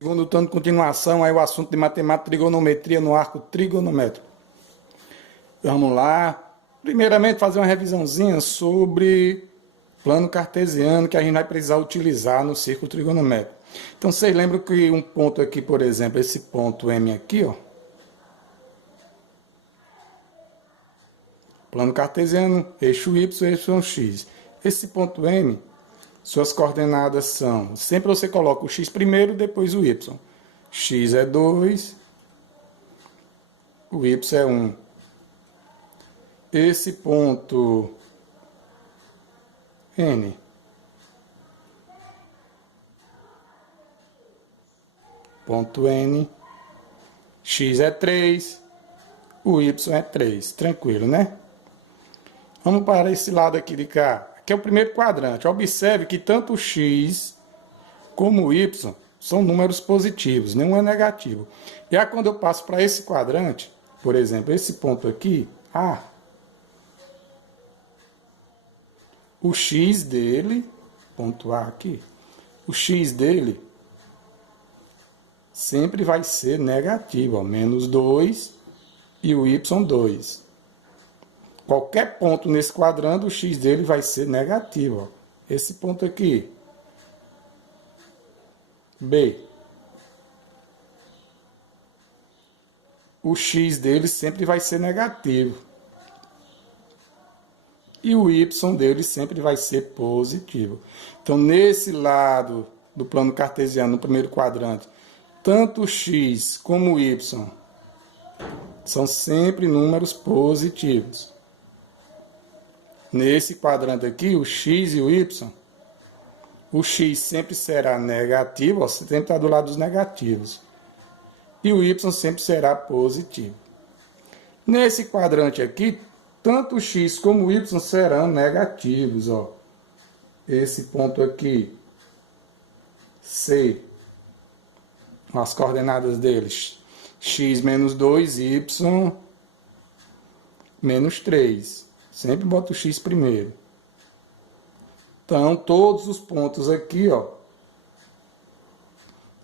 Segundo turno de continuação, aí o assunto de matemática, trigonometria no arco trigonométrico. Vamos lá. Primeiramente, fazer uma revisãozinha sobre plano cartesiano que a gente vai precisar utilizar no círculo trigonométrico. Então, vocês lembram que um ponto aqui, por exemplo, esse ponto M aqui, ó. Plano cartesiano, eixo Y, eixo X. Esse ponto M, suas coordenadas são... Sempre você coloca o X primeiro, depois o Y. X é 2, o Y é 1. Esse ponto N X é 3, o Y é 3. Tranquilo, né? Vamos para esse lado aqui de cá. Aqui é o primeiro quadrante. Observe que tanto o X como o Y são números positivos, nenhum é negativo. E aí quando eu passo para esse quadrante, por exemplo, esse ponto aqui, A, o X dele, ponto A aqui, o X dele sempre vai ser negativo, ó, menos 2 e o Y 2. Qualquer ponto nesse quadrante, o X dele vai ser negativo. Ó. Esse ponto aqui, B, o X dele sempre vai ser negativo. E o Y dele sempre vai ser positivo. Então, nesse lado do plano cartesiano, no primeiro quadrante, tanto o X como o Y são sempre números positivos. Nesse quadrante aqui, o X e o Y, o X sempre será negativo, ó, você sempre está do lado dos negativos. E o Y sempre será positivo. Nesse quadrante aqui, tanto o X como o Y serão negativos. Ó. Esse ponto aqui, C, as coordenadas deles, X menos 2, Y menos 3. Sempre bota o X primeiro. Então, todos os pontos aqui, ó,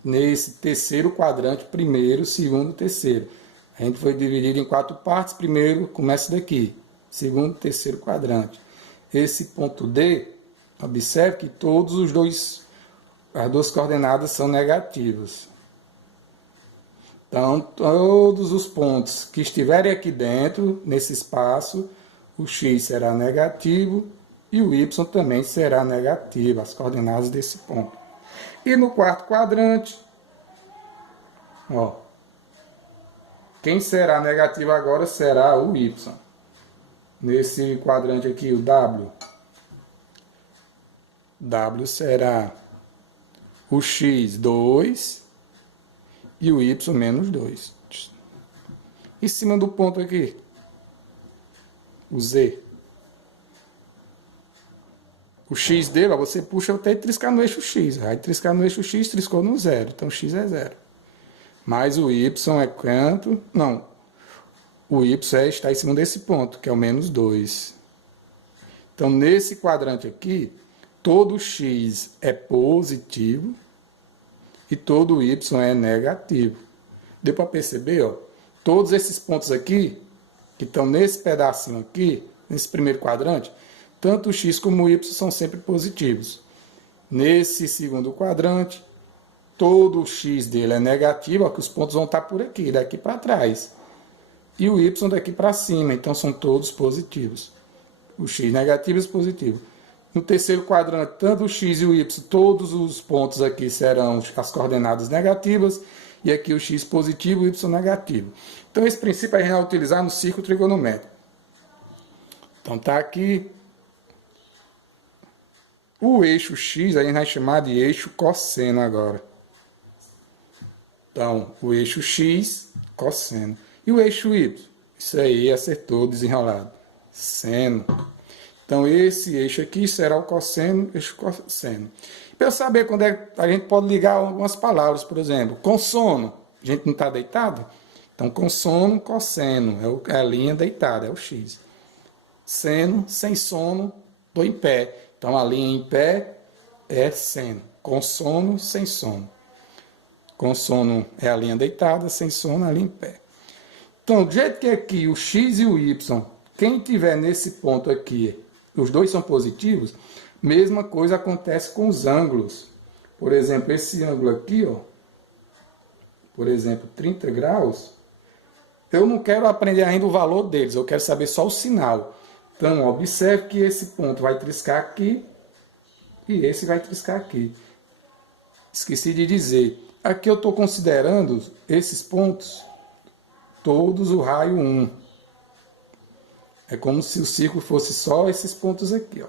nesse terceiro quadrante, primeiro, segundo, terceiro. A gente foi dividido em 4 partes. Primeiro, começa daqui. Segundo, terceiro quadrante. Esse ponto D, observe que as duas coordenadas são negativas. Então, todos os pontos que estiverem aqui dentro, nesse espaço, o X será negativo e o Y também será negativo, as coordenadas desse ponto. E no quarto quadrante, ó, quem será negativo agora será o Y. Nesse quadrante aqui, o W. W será o X 2 e o Y menos 2. Em cima do ponto aqui, o Z. O X dele, ó, você puxa até triscar no eixo X. Vai triscar no eixo X, triscou no 0. Então, X é 0. Mas o Y é quanto? Não. O Y está em cima desse ponto, que é o menos 2. Então, nesse quadrante aqui, todo X é positivo e todo Y é negativo. Deu para perceber? Ó? Todos esses pontos aqui, que estão nesse pedacinho aqui, nesse primeiro quadrante, tanto o X como o Y são sempre positivos. Nesse segundo quadrante, todo o X dele é negativo, ó, que os pontos vão estar por aqui, daqui para trás. E o Y daqui para cima, então são todos positivos. O X negativo e os positivos. No terceiro quadrante, tanto o X e o Y, todos os pontos aqui serão as coordenadas negativas, e aqui o X positivo e o Y negativo. Então esse princípio a gente vai utilizar no círculo trigonométrico. Então está aqui o eixo X, a gente vai chamar de eixo cosseno agora. Então, o eixo X, cosseno. E o eixo Y? Isso aí, acertou, desenrolado. Seno. Então, esse eixo aqui será o cosseno, eixo cosseno. Para eu saber quando é a gente pode ligar algumas palavras, por exemplo, com sono, a gente não está deitado? Então, com sono, cosseno, é a linha deitada, é o X. Seno, sem sono, estou em pé. Então, a linha em pé é seno. Com sono, sem sono. Com sono é a linha deitada, sem sono é a linha em pé. Então, do jeito que aqui o x e o y, quem tiver nesse ponto aqui, os dois são positivos, mesma coisa acontece com os ângulos. Por exemplo, esse ângulo aqui, ó, por exemplo, 30 graus, eu não quero aprender ainda o valor deles, eu quero saber só o sinal. Então, observe que esse ponto vai triscar aqui e esse vai triscar aqui. Esqueci de dizer, aqui eu estou considerando esses pontos todos o raio 1. É como se o círculo fosse só esses pontos aqui, ó.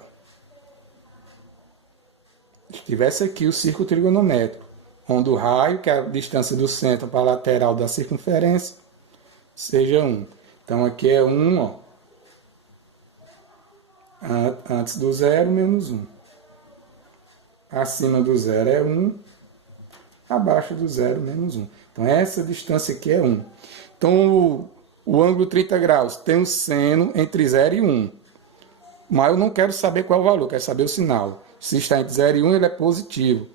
Tivesse aqui o círculo trigonométrico, onde o raio, que é a distância do centro para a lateral da circunferência, seja 1. Então aqui é 1, ó. Antes do zero, menos 1. Acima do zero é 1, abaixo do zero, menos 1. Então essa distância aqui é 1. Então o ângulo 30 graus tem um seno entre 0 e 1. Mas eu não quero saber qual é o valor, eu quero saber o sinal. Se está entre 0 e 1, ele é positivo.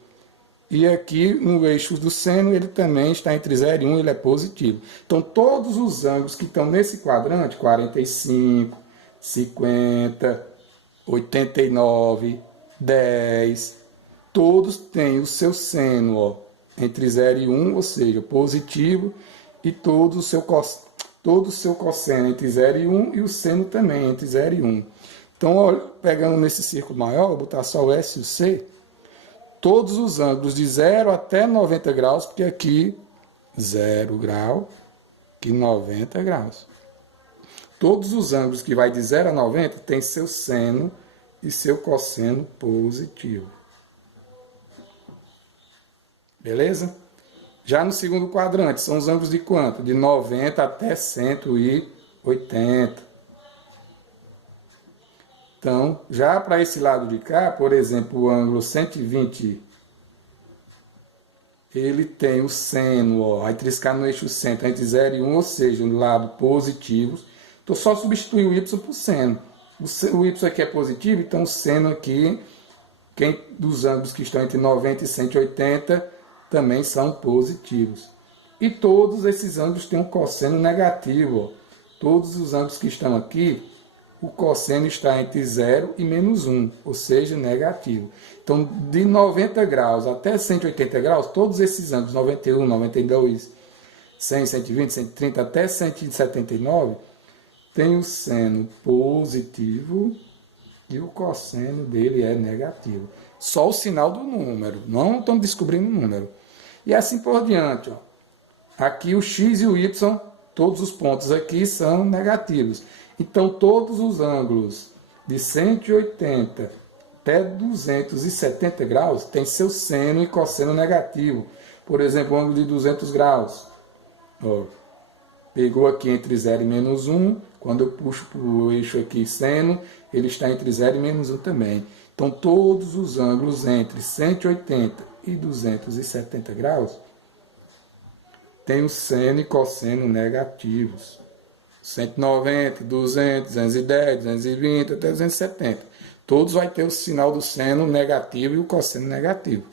E aqui no eixo do seno, ele também está entre 0 e 1, ele é positivo. Então todos os ângulos que estão nesse quadrante, 45, 50, 89, 10, todos têm o seu seno, ó, entre 0 e 1, ou seja, positivo, e todo o seu cosseno entre 0 e 1 e o seno também entre 0 e 1. Então, ó, pegando nesse círculo maior, vou botar só o S e o C, todos os ângulos de 0 até 90 graus, porque aqui 0 grau, aqui 90 graus. Todos os ângulos que vai de 0 a 90 têm seu seno e seu cosseno positivo. Beleza? Já no segundo quadrante, são os ângulos de quanto? De 90 até 180. Então, já para esse lado de cá, por exemplo, o ângulo 120, ele tem o seno, ó, vai triscar no eixo centro entre 0 e 1, ou seja, no lado positivo. Então, só substituir o y por seno. O y aqui é positivo, então o seno aqui, dos ângulos que estão entre 90 e 180, também são positivos. E todos esses ângulos têm um cosseno negativo. Ó. Todos os ângulos que estão aqui, o cosseno está entre 0 e menos 1, ou seja, negativo. Então, de 90 graus até 180 graus, todos esses ângulos, 91, 92, 100, 120, 130 até 179, tem o seno positivo e o cosseno dele é negativo. Só o sinal do número, não estamos descobrindo o número. E assim por diante. Ó. Aqui o x e o y, todos os pontos aqui são negativos. Então todos os ângulos de 180 até 270 graus têm seu seno e cosseno negativo. Por exemplo, o ângulo de 200 graus. Ó, pegou aqui entre 0 e menos 1. Quando eu puxo para o eixo aqui seno, ele está entre 0 e menos 1 também. Então, todos os ângulos entre 180 e 270 graus têm o seno e cosseno negativos. 190, 200, 210, 220 até 270. Todos vai ter o sinal do seno negativo e o cosseno negativo.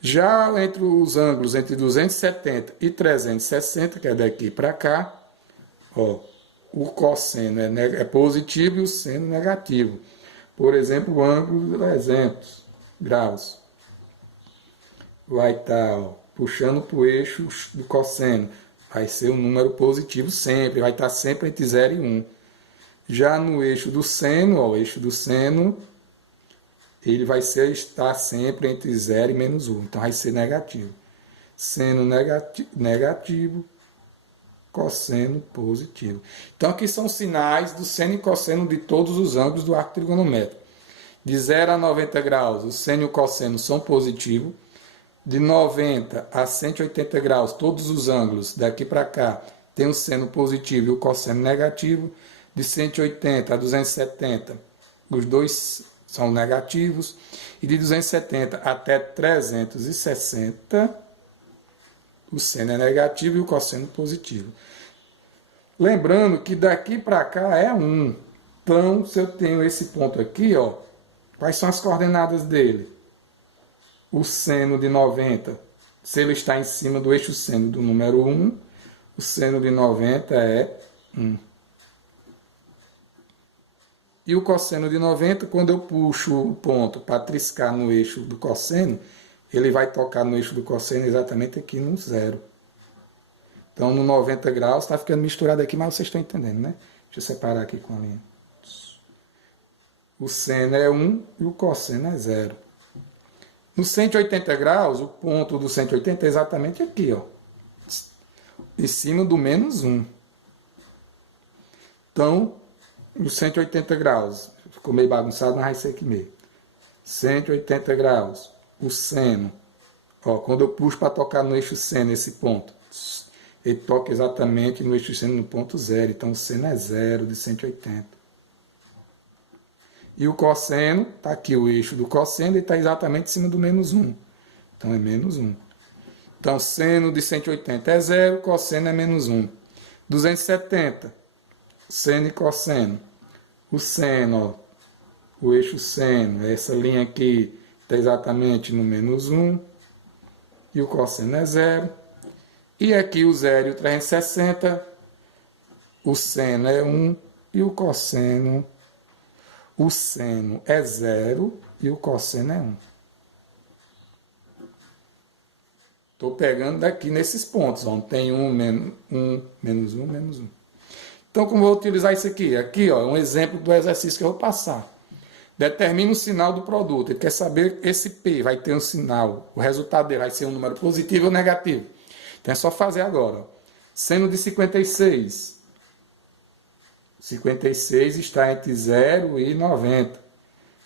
Já entre os ângulos entre 270 e 360, que é daqui para cá, ó, o cosseno é positivo e o seno negativo. Por exemplo, o ângulo de 300 graus vai estar puxando para o eixo do cosseno. Vai ser um número positivo sempre, vai estar sempre entre 0 e 1. Já no eixo do seno, ó, o eixo do seno, ele vai estar sempre entre 0 e menos 1. Então vai ser negativo. Seno negativo, cosseno positivo. Então aqui são os sinais do seno e cosseno de todos os ângulos do arco trigonométrico. De 0 a 90 graus, o seno e o cosseno são positivos. De 90 a 180 graus, todos os ângulos daqui para cá tem o seno positivo e o cosseno negativo. De 180 a 270, os dois são negativos. E de 270 até 360, o seno é negativo e o cosseno positivo. Lembrando que daqui para cá é 1. Então, se eu tenho esse ponto aqui, ó, quais são as coordenadas dele? O seno de 90 Se ele está em cima do eixo seno do número 1, o seno de 90 é 1. E o cosseno de 90, quando eu puxo o ponto para triscar no eixo do cosseno, ele vai tocar no eixo do cosseno exatamente aqui no 0. Então, no 90 graus, está ficando misturado aqui, mas vocês estão entendendo, né? Deixa eu separar aqui com a linha. O seno é 1 e o cosseno é 0. No 180 graus, o ponto do 180 é exatamente aqui, ó, em cima do menos 1. Então, no 180 graus, ficou meio bagunçado, mas vai ser aqui meio. 180 graus, o seno, ó, quando eu puxo para tocar no eixo seno esse ponto, ele toca exatamente no eixo seno no ponto 0, então o seno é 0 de 180. E o cosseno, está aqui o eixo do cosseno, ele está exatamente em cima do menos 1. Então é menos 1. Então seno de 180 é 0, cosseno é menos 1. 270, seno e cosseno. O seno, ó, o eixo seno, essa linha aqui está exatamente no menos 1. E o cosseno é 0. E aqui o 0 e o 360, o seno é 1 e o cosseno... O seno é 0 e o cosseno é 1. Estou pegando daqui nesses pontos, onde tem 1, menos 1, menos 1. Então, como vou utilizar isso aqui? Aqui, ó, é um exemplo do exercício que eu vou passar. Determina o sinal do produto. Ele quer saber esse P, vai ter um sinal. O resultado dele vai ser um número positivo ou negativo. Então, é só fazer agora. Ó. Seno de 56. 56 está entre 0 e 90.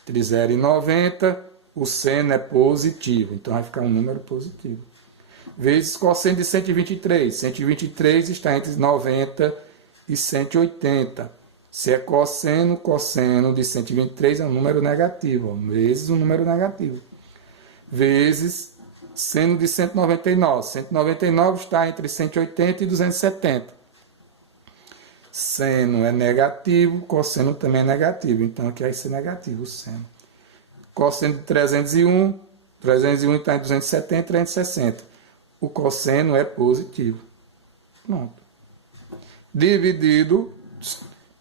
Entre 0 e 90, o seno é positivo. Então, vai ficar um número positivo. Vezes cosseno de 123. 123 está entre 90 e 180. Se é cosseno, cosseno de 123 é um número negativo. Ó, vezes um número negativo. Vezes seno de 199. 199 está entre 180 e 270. Seno é negativo, cosseno também é negativo. Então, aqui vai ser negativo o seno. Cosseno de 301. 301 está entre 270 e 360. O cosseno é positivo. Pronto. Dividido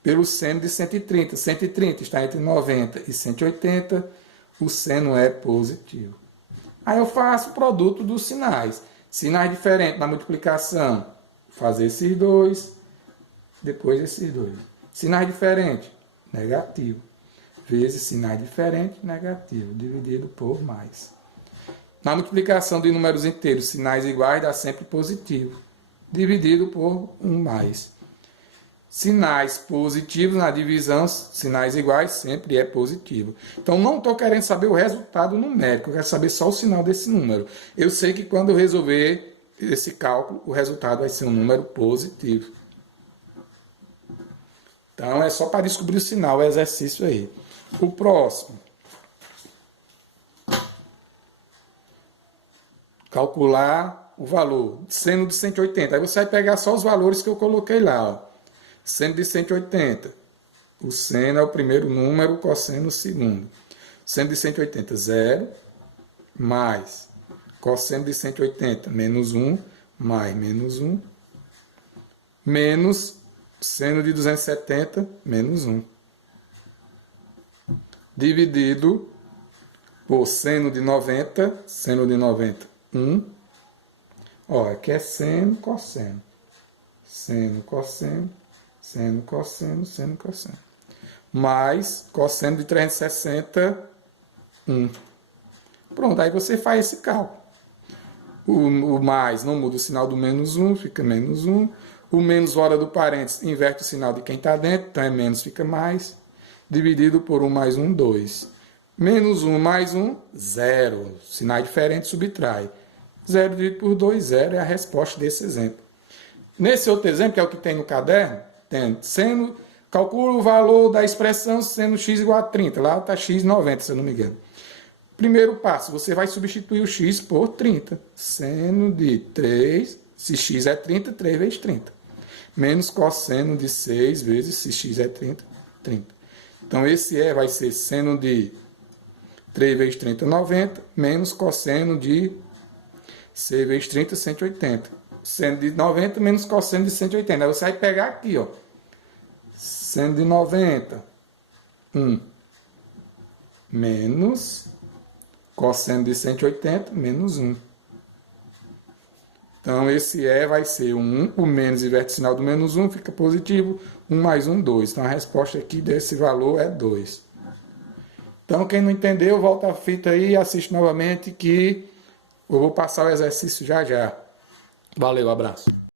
pelo seno de 130. 130 está entre 90 e 180. O seno é positivo. Aí eu faço o produto dos sinais. Sinais diferentes na multiplicação. Fazer esses dois. Depois esses dois. Sinais diferentes, negativo. Vezes sinais diferentes, negativo. Dividido por mais. Na multiplicação de números inteiros, sinais iguais dá sempre positivo. Dividido por 1 mais. Sinais positivos na divisão, sinais iguais, sempre é positivo. Então, não estou querendo saber o resultado numérico. Eu quero saber só o sinal desse número. Eu sei que quando eu resolver esse cálculo, o resultado vai ser um número positivo. Então, é só para descobrir o sinal, o exercício aí. O próximo. Calcular o valor. Seno de 180. Aí você vai pegar só os valores que eu coloquei lá. Ó. Seno de 180. O seno é o primeiro número, o cosseno o segundo. Seno de 180, 0. Mais. Cosseno de 180, menos 1. Mais menos 1. Menos seno de 270, menos 1. Dividido por seno de 90, 1. Ó, aqui é seno, cosseno. Seno, cosseno, seno, cosseno, seno, cosseno. Mais cosseno de 360, 1. Pronto, aí você faz esse cálculo. O mais não muda o sinal do menos 1, fica menos 1. O menos fora do parênteses inverte o sinal de quem está dentro, então é menos, fica mais. Dividido por 1 mais 1, 2. Menos 1 mais 1, 0. Sinais diferentes subtrai. 0 dividido por 2, 0 é a resposta desse exemplo. Nesse outro exemplo, que é o que tem no caderno, tem seno, calcula o valor da expressão seno x igual a 30. Lá está x 90, se eu não me engano. Primeiro passo, você vai substituir o x por 30. Seno de 3, se x é 30, 3 vezes 30. Menos cosseno de 6 vezes, se x é 30, 30. Então, esse vai ser seno de 3 vezes 30, 90, menos cosseno de C vezes 30, 180. Seno de 90 menos cosseno de 180. Aí você vai pegar aqui, ó. Seno de 90, 1. Menos cosseno de 180, menos 1. Então, esse E vai ser 1. O menos inverte o sinal do menos 1, fica positivo. 1 mais 1, 2. Então, a resposta aqui desse valor é 2. Então, quem não entendeu, volta a fita aí e assiste novamente que eu vou passar o exercício já já. Valeu, abraço.